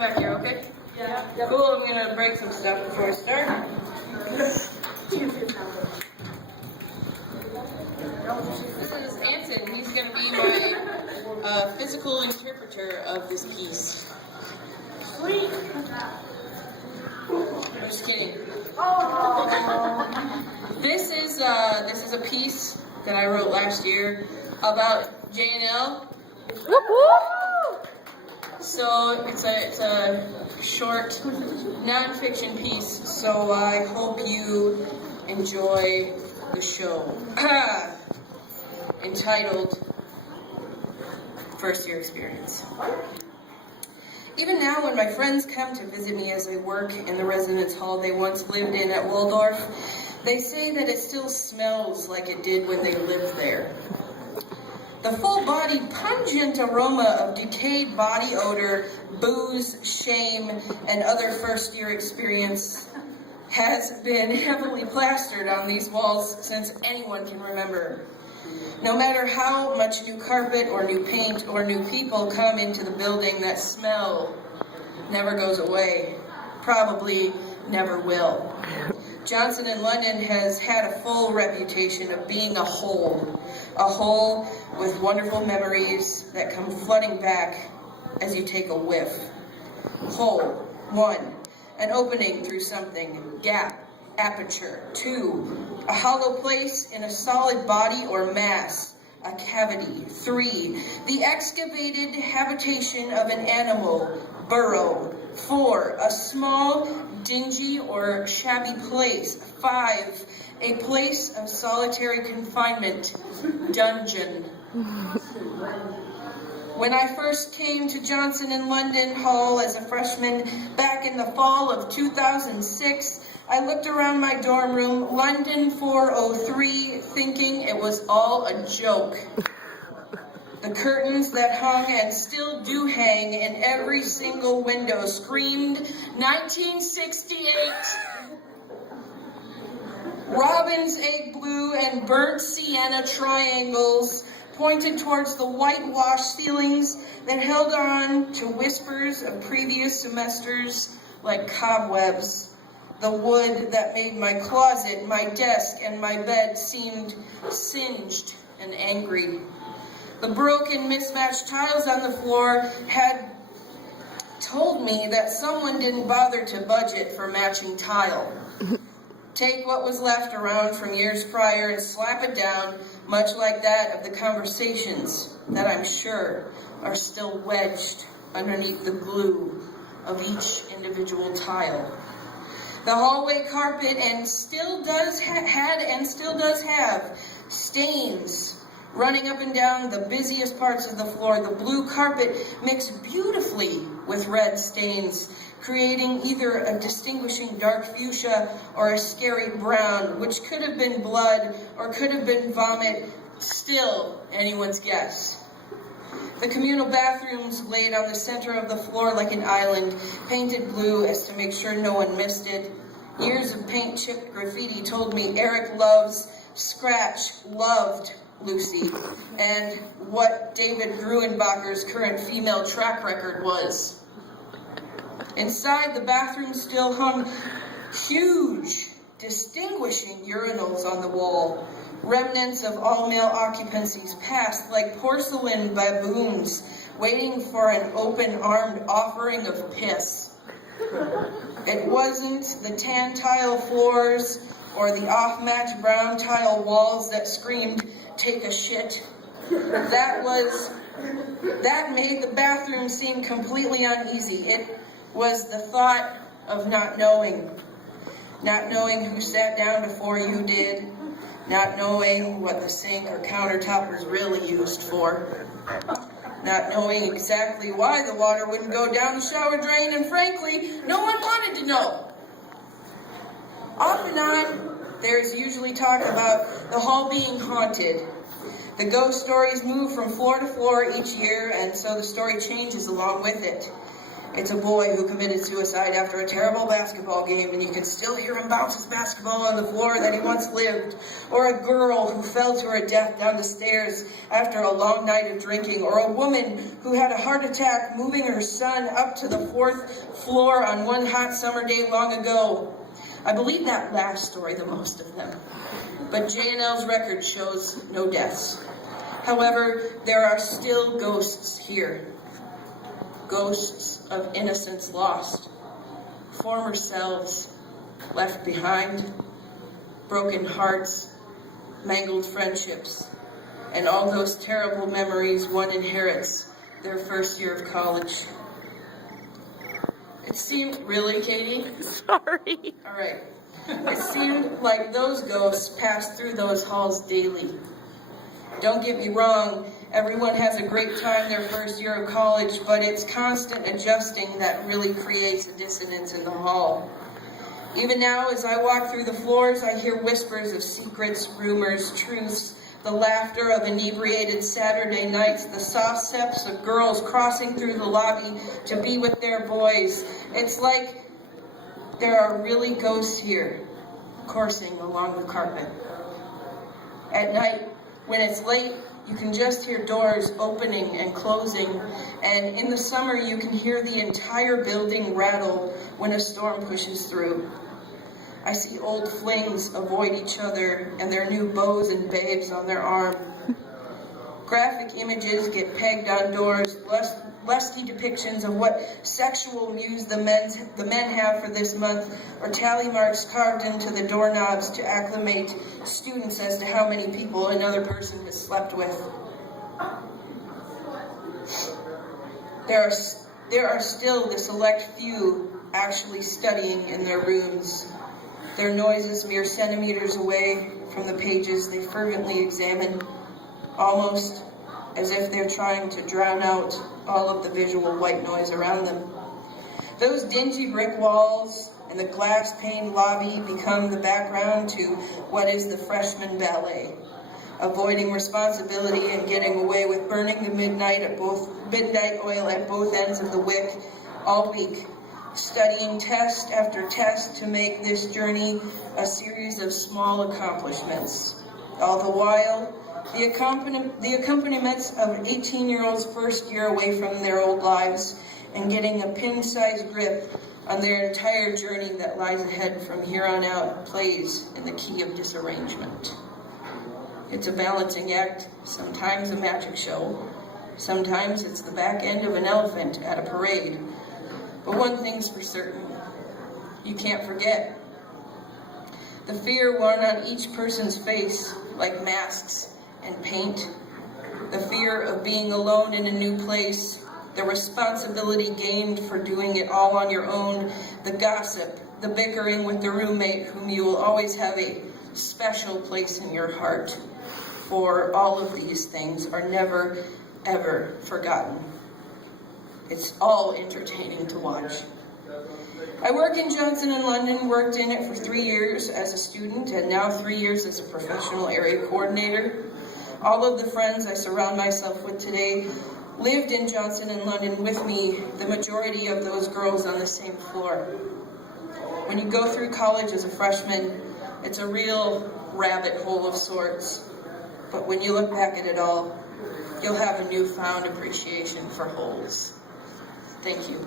Back here, okay? Yeah. Cool, I'm gonna break some stuff before I start. This is Anson. He's gonna be my physical interpreter of this piece. Sweet. I'm just kidding. This is a piece that I wrote last year about J&L. So it's a short non-fiction piece. So I hope you enjoy the show. Entitled First Year Experience. Even now, when my friends come to visit me as I work in the residence hall they once lived in at Waldorf, they say that it still smells like it did when they lived there. The full-bodied, pungent aroma of decayed body odor, booze, shame, and other first-year experience has been heavily plastered on these walls since anyone can remember. No matter how much new carpet or new paint or new people come into the building, that smell never goes away. Probably never will. Johnson in London has had a full reputation of being a hole with wonderful memories that come flooding back as you take a whiff. Hole, 1, an opening through something, gap, aperture. 2, a hollow place in a solid body or mass, a cavity. 3, the excavated habitation of an animal, burrow. 4, a small, dingy or shabby place. 5, a place of solitary confinement, dungeon. When I first came to Johnson in London Hall as a freshman back in the fall of 2006, I looked around my dorm room, London 403, thinking it was all a joke. The curtains that hung and still do hang in every single window screamed 1968. Robin's egg blue and burnt sienna triangles pointed towards the whitewashed ceilings that held on to whispers of previous semesters like cobwebs. The wood that made my closet, my desk, and my bed seemed singed and angry. The broken, mismatched tiles on the floor had told me that someone didn't bother to budget for matching tile. Take what was left around from years prior and slap it down, much like that of the conversations that I'm sure are still wedged underneath the glue of each individual tile. The hallway carpet and still does have stains running up and down the busiest parts of the floor. The blue carpet mixed beautifully with red stains, creating either a distinguishing dark fuchsia or a scary brown, which could have been blood or could have been vomit, still anyone's guess. The communal bathrooms laid on the center of the floor like an island, painted blue as to make sure no one missed it. Years of paint-chipped graffiti told me Eric loved Lucy, and what David Gruenbacher's current female track record was. Inside, the bathroom still hung huge, distinguishing urinals on the wall, remnants of all-male occupancies passed like porcelain baboons waiting for an open-armed offering of piss. It wasn't the tan tile floors or the off-match brown tile walls that screamed, "Take a shit." That made the bathroom seem completely uneasy. It was the thought of not knowing who sat down before you did, not knowing what the sink or countertop was really used for, not knowing exactly why the water wouldn't go down the shower drain, and frankly, no one wanted to know. Off and on, there's usually talk about the hall being haunted. The ghost stories move from floor to floor each year, and so the story changes along with it. It's a boy who committed suicide after a terrible basketball game, and you can still hear him bounce his basketball on the floor that he once lived. Or a girl who fell to her death down the stairs after a long night of drinking. Or a woman who had a heart attack moving her son up to the 4th floor on one hot summer day long ago. I believe that last story the most of them. But J&L's record shows no deaths. However, there are still ghosts here. Ghosts of innocence lost, former selves left behind, broken hearts, mangled friendships, and all those terrible memories one inherits their first year of college. It seemed, really, Katie? Sorry. All right. It seemed like those ghosts passed through those halls daily. Don't get me wrong, everyone has a great time their first year of college, but it's constant adjusting that really creates a dissonance in the hall. Even now, as I walk through the floors, I hear whispers of secrets, rumors, truths, the laughter of inebriated Saturday nights, the soft steps of girls crossing through the lobby to be with their boys. It's like there are really ghosts here, coursing along the carpet. At night, when it's late, you can just hear doors opening and closing, and in the summer you can hear the entire building rattle when a storm pushes through. I see old flings avoid each other and their new beaux and babes on their arm. Graphic images get pegged on doors, lusty depictions of what sexual muse the men have for this month, or tally marks carved into the doorknobs to acclimate students as to how many people another person has slept with. There are still the select few actually studying in their rooms, their noises mere centimeters away from the pages they fervently examine, almost as if they're trying to drown out all of the visual white noise around them. Those dingy brick walls and the glass-paned lobby become the background to what is the freshman ballet, avoiding responsibility and getting away with burning the midnight oil at both ends of the wick all week, studying test after test to make this journey a series of small accomplishments. All the while, the accompaniments of 18-year-olds' first year away from their old lives and getting a pin-sized grip on their entire journey that lies ahead from here on out plays in the key of disarrangement. It's a balancing act, sometimes a magic show, sometimes it's the back end of an elephant at a parade. But one thing's for certain, you can't forget. The fear worn on each person's face like masks and paint, the fear of being alone in a new place, the responsibility gained for doing it all on your own, the gossip, the bickering with the roommate whom you will always have a special place in your heart, for all of these things are never, ever forgotten. It's all entertaining to watch. I work in Johnson and London, worked in it for 3 years as a student, and now 3 years as a professional area coordinator. All of the friends I surround myself with today lived in Johnson and London with me, the majority of those girls on the same floor. When you go through college as a freshman, it's a real rabbit hole of sorts. But when you look back at it all, you'll have a newfound appreciation for holes. Thank you.